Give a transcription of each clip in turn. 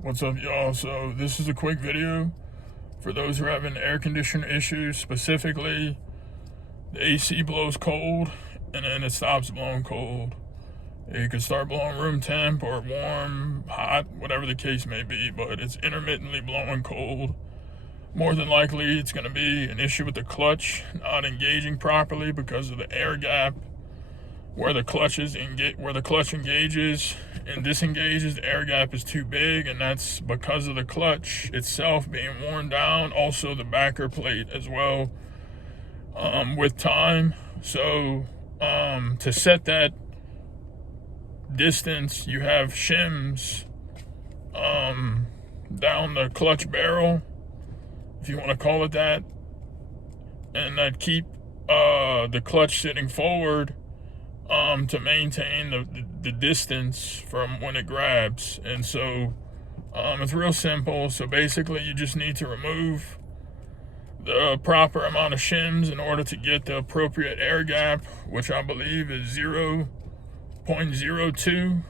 What's up, y'all? So this is a quick video for those who are having air conditioner issues. Specifically, the AC blows cold and then it stops blowing cold. It could start blowing room temp or warm, hot, whatever the case may be, but it's intermittently blowing cold. More than likely, it's going to be an issue with the clutch not engaging properly because of the air gap where the clutch engages and disengages. The air gap is too big, and that's because of the clutch itself being worn down. Also, the backer plate as well with time. So to set that distance, you have shims down the clutch barrel, if you want to call it that, and that keep the clutch sitting forward to maintain the distance from when it grabs. And so it's real simple. So basically you just need to remove the proper amount of shims in order to get the appropriate air gap, which I believe is 0.02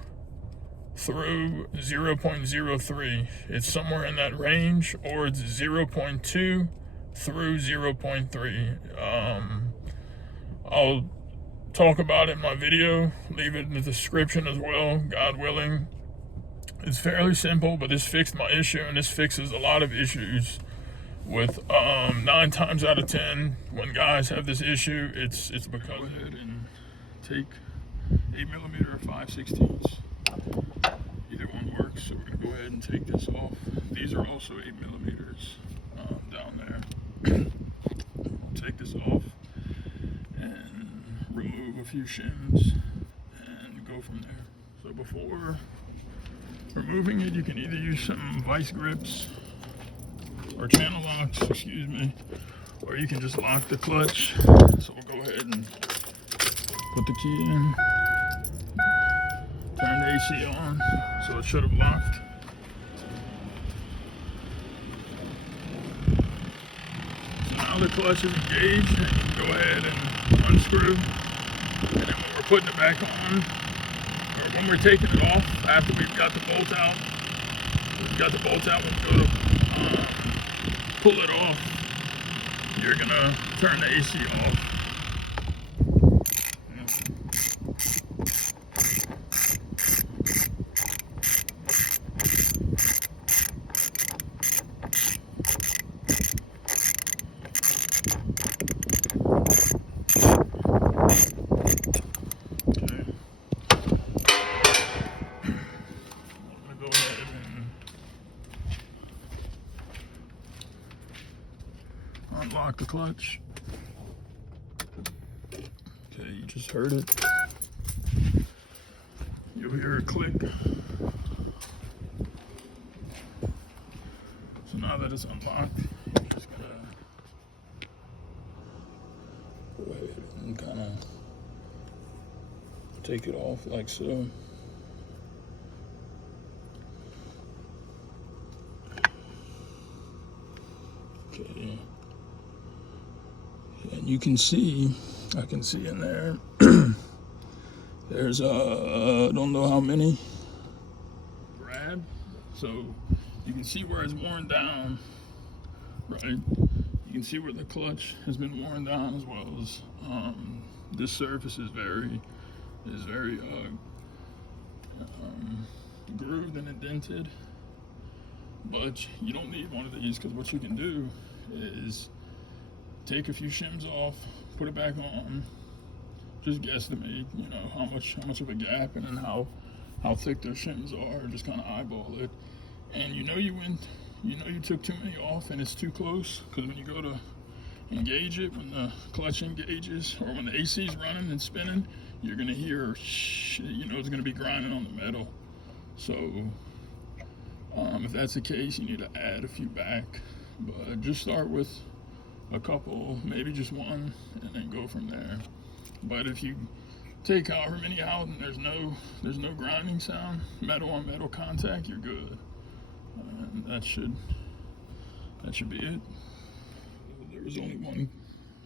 through 0.03. It's somewhere in that range, or it's 0.2 through 0.3. I'll talk about it in my video, leave it in the description as well, God willing. It's fairly simple, but this fixed my issue, and this fixes a lot of issues with 9 times out of 10 when guys have this issue, it's because. Go ahead and take 8mm or 5/16. Either one works, so we're gonna go ahead and take this off. These are also 8mm down there. I'll take this off and remove a few shims and go from there. So before removing it, you can either use some vice grips or channel locks, or you can just lock the clutch. So we'll go ahead and put the key in, turn the AC on, so it should have locked. So now the clutch is engaged, and you can go ahead and unscrew, and then when we're putting it back on, or when we're taking it off, after we've got the bolt out, when we go to pull it off, you're gonna turn the AC off. Unlock the clutch. Okay, you just heard it. You'll hear a click. So now that it's unlocked, you're just gonna go ahead and kind of take it off like so. Okay. And you can see, I can see in there, there's I don't know how many grab, so you can see where it's worn down, right? You can see where the clutch has been worn down, as well as this surface is very grooved and indented. But you don't need one of these, because what you can do is take a few shims off, put it back on, just guesstimate, how much of a gap and then how thick those shims are, just kind of eyeball it. And you took too many off and it's too close, because when you go to engage it, when the clutch engages, or when the AC is running and spinning, you're gonna hear, it's gonna be grinding on the metal. So if that's the case, you need to add a few back, but just start with a couple, maybe just one, and then go from there. But if you take however many out and there's no grinding sound, metal on metal contact, you're good. And that should be it. There was only one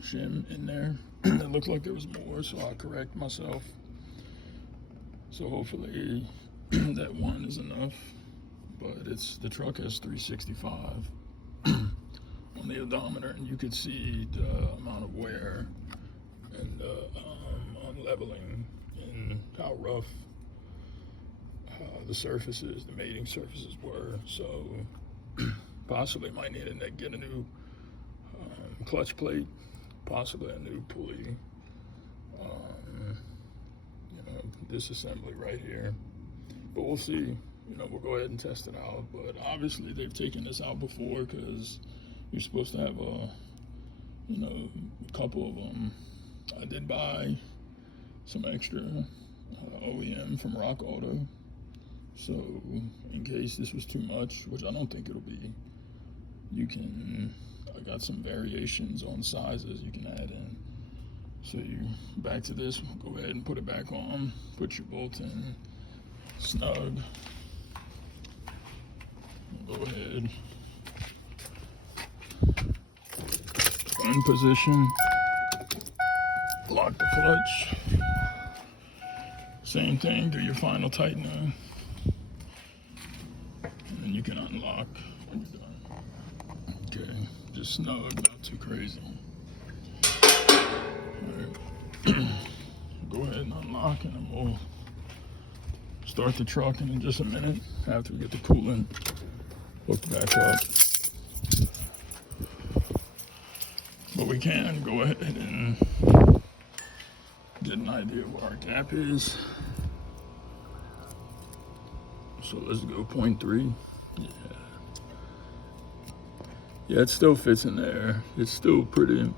shim in there. It looked like there was more, so I'll correct myself. So hopefully that one is enough. but the truck has 365 on the odometer, and you could see the amount of wear and unleveling and how rough the surfaces, the mating surfaces were. So possibly might need to get a new clutch plate, possibly a new pulley, disassembly right here. But we'll see. We'll go ahead and test it out. But obviously they've taken this out before, because you're supposed to have a couple of them. I did buy some extra OEM from Rock Auto, so in case this was too much, which I don't think it'll be, I got some variations on sizes you can add in. So back to this, go ahead and put it back on, put your bolt in snug, go ahead, in position, lock the clutch, same thing, do your final tightening, and then you can unlock when you're done. Okay, just snug, not too crazy. Go ahead and unlock, and then we'll start the truck in just a minute after we get the coolant hooked back up. But we can go ahead and get an idea of where our gap is. So let's go 0.3. Yeah, it still fits in there. It's still pretty.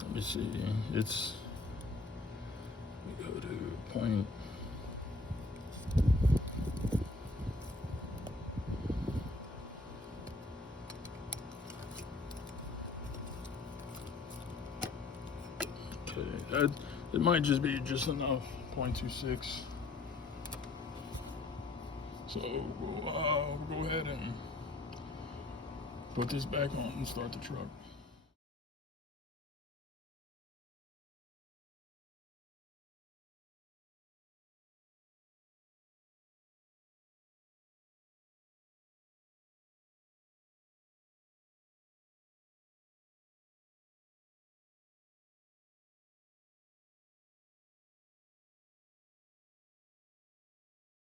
Let me see, we go to point. Okay, it might just be just enough, 0.26. So we'll go ahead and put this back on and start the truck.